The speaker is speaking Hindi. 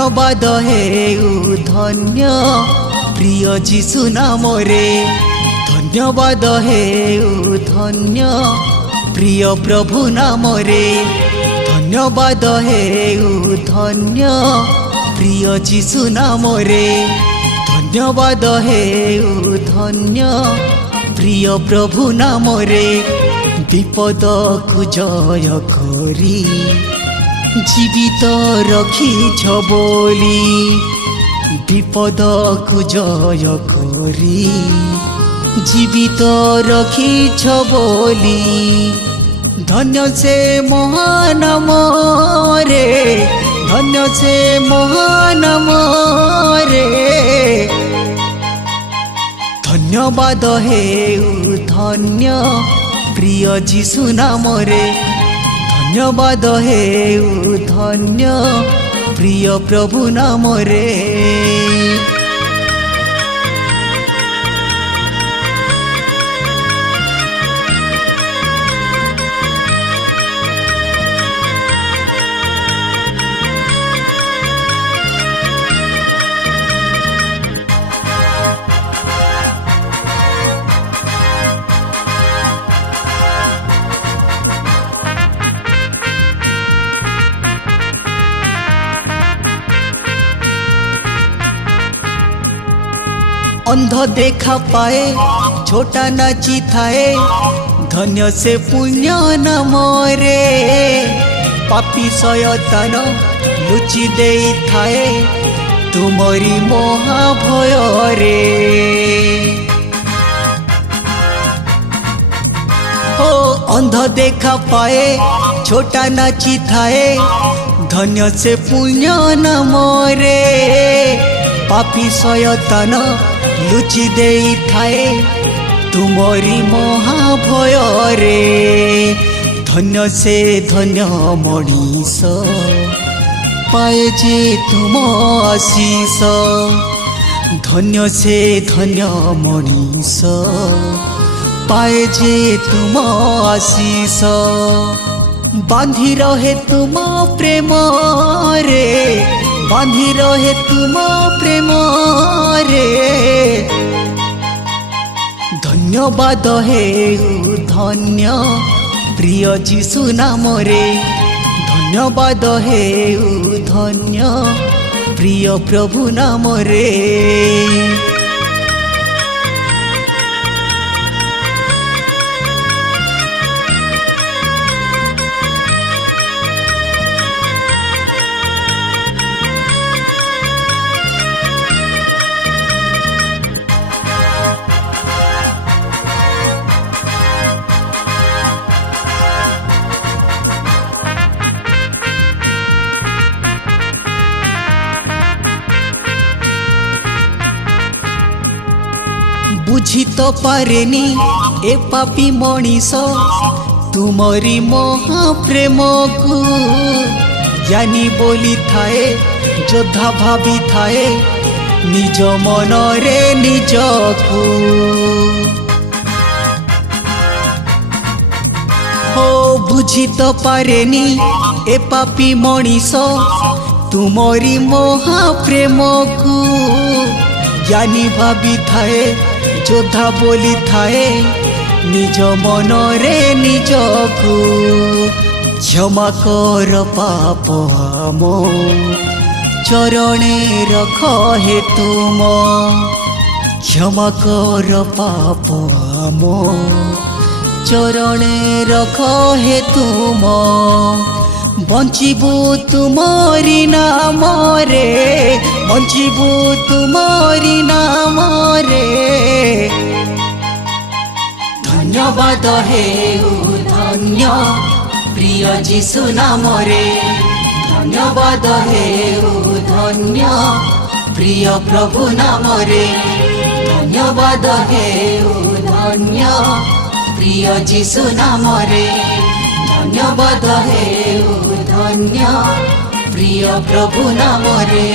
धन्यवाद हेउ धन्य प्रिय जीशु नामरे धन्यवाद हेउ धन्य प्रिय प्रभु नामरे धन्यवाद हेउ धन्य प्रिय जीशु नामरे धन्यवाद हेउ धन्य प्रिय प्रभु नामरे विपद को जय करी जीवित रखिछ बोली विपद को जय करी जीवित रखिछ बोली धन्य से महानाम रे धन्य से महानाम रे धन्यवाद हेउ धन्य प्रिय जीशु नामरे धन्यवाद हेउ धन्य प्रिय प्रभु नामरे अंध देखा पाए छोटा नाची थाए धन्य से पुण्य नाम रे पापी शयतान लुचि दे थाए तुमरी महाभय रे ओ अंध देखा पाए छोटा नाची थाए धन्य से पुण्य नाम रे पापी शयतान लुचि दे थाए तुमरी महाभय रे धन्य से धन्य मनीष पाए जे तुम आशीष धन्य से धन्य मनीष पाए जे तुम आशीष बांधी रहे तुम प्रेम रे बांधी रहे तुम प्रेम रे धन्यवाद हेउ धन्य प्रिय जीशु नामरे धन्यवाद हेउ धन्य प्रिय प्रभु नामरे बुझी तो पारेनी ए पापी मनीष तुमरी महाप्रेम को ज्ञानी बोली थाए योद्धा भावी थाए निज मन रे निज को हो बुझी तो पारेनी ए पापी मनीष तुमरी महाप्रेम को ज्ञानी भावी थाए योद्धा बोली थाए निज मन रे निज को क्षमा कर पाप आम चरणे रख हे तुम क्षमा कर पाप आम चरणे रख हे तुम बंचिबू तुमरी नाम रे बंचिबू तुमरी नाम रे धन्यवाद हेउ धन्य प्रिय जीशु नामरे धन्यवाद हेउ धन्य प्रिय प्रभु नामरे धन्यवाद हेउ धन्य प्रिय जीशु नामरे धन्यवाद हेउ धन्य प्रिय प्रभु नामरे।